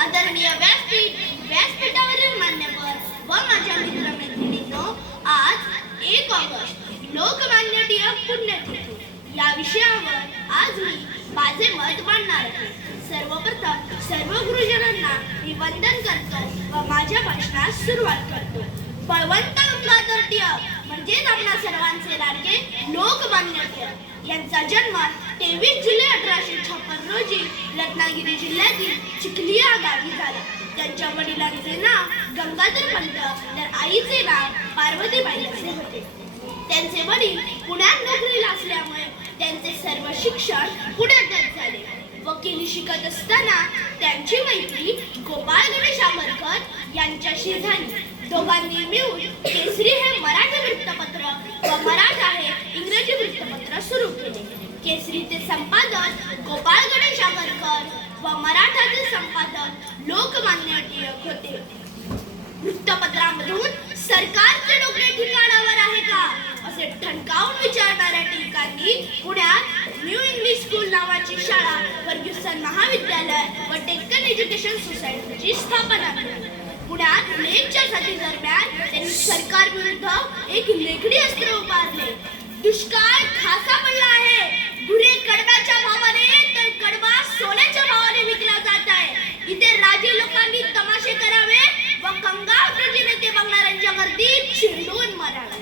आदरणीय व्यासपीठावरील मान्यवर व माझ्या मित्रमैत्रिणींनो, आज 1 ऑगस्ट लोकमान्य टिळक पुण्यतिथी या विषयावर आज मी माझे मत मांडणार आहे. सर्वप्रथम सर्व गुरुजनांना मी वंदन करतो व माझ्या भाषणास सुरुवात करतो. बळवंत गंगाधर टिळक म्हणजेच आपल्या सर्वांचे लाडके लोकमान्य टिळक यांचा जन्म 23 जुलै 1856 रोजी रत्नागिरी जिल्ह्यातील चिखली या गावी झाला. त्यांच्या वडिलांचे नाव गंगाधर पंत तर आईचे नाव पार्वतीबाई असे होते. त्यांचे वडील पुण्यात नोकरीला असल्यामुळे त्यांचे सर्व शिक्षण पुण्यातच झाले. वकिली शिकत असताना त्यांची मैत्री गोपाळ गणेश आगरकर यांच्याशी झाली. दोघांनी मिळून केसरी हे मराठी वृत्तपत्र व मराठा हे इंग्रजी वृत्तपत्र सुरू केले. केसरीचे संपादक गोपाळ गणेश आगरकर व मराठाचे संपादक लोकमान्य टिळक होते. वृत्तपत्रामधून सरकारचे डोके ठिकाणावर आहे का असे ठणकावून विचारणाऱ्या टिळकांनी पुण्यात न्यू इंग्लिश स्कूल नावाची शाळा, फर्ग्युसन महाविद्यालय व डेक्कन एज्युकेशन सोसायटीची स्थापना केली. पुण्यात प्लेगच्या साथी दरम्यान त्यांनी सरकार विरुद्ध एक लेखणी अस्त्र उभारले. दुष्काळ खासा पडला आहे, गुरे कडव्याच्या भावाने तर कडवा सोन्याच्या भावाने विकला जात आहे. इथे राजे लोकांनी तमाशे करावे व कंगाल नेते बघणाऱ्यांच्या गर्दीत चिरडून मारावे.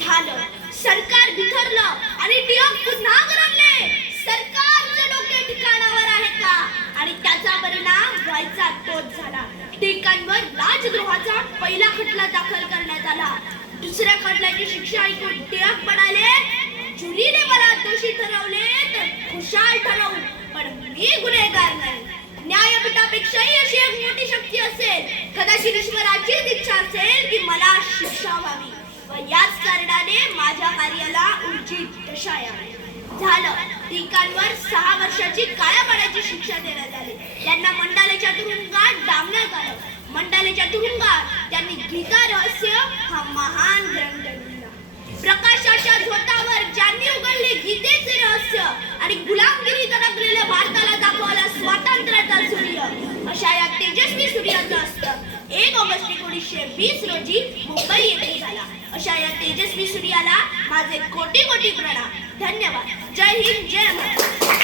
झालं, सरकार बिथरलं आणि टिळक पुन्हा गरमले. सरकारचे डोके ठिकाणावर आहे का? आणि त्याचा परिणाम व्हायचा तोच झाला. टिळकांवर राजद्रोहाचा पहिला खटला दाखल करण्यात आला. दुसऱ्या खटल्याची शिक्षा ऐकून टिळक म्हणाले, जुरीने मला दोषी ठरवले तर खुशाल ठरवू, पण मी गुन्हेगार नाही. न्यायपीठापेक्षाही अशी एक मोठी शक्ती असेल. कदाचित ईश्वराचीच इच्छा असेल की मला शिक्षा व्हावी व याच कारणाने माझ्या कार्याला उचित दशा यावी. झालं, टिळकांवर 6 वर्षाची काळ्या पाण्याची शिक्षा देण्यात आली. त्यांना मंडालेच्या तुरुंगात डांबण्यात आलं. मंडालेच्या तुरुंगात त्यांनी गीता रहस्य हा महान ग्रंथ लिहिला. प्रकाशाच्या झोतावर ज्यांनी उघडले गीतेचे रहस्य आणि गुलामगिरी दडपलेल्या भारताला दाखवला स्वातंत्र्याचा सूर्य, अशा या तेजस्वी सूर्याचं अस्त 1 ऑगस्ट 1920 रोजी मुंबई येथे झाला. अशा या तेजस्वी सूर्याला माझे कोटी कोटी प्रणाम. धन्यवाद. जय हिंद, जय महाराष्ट्र.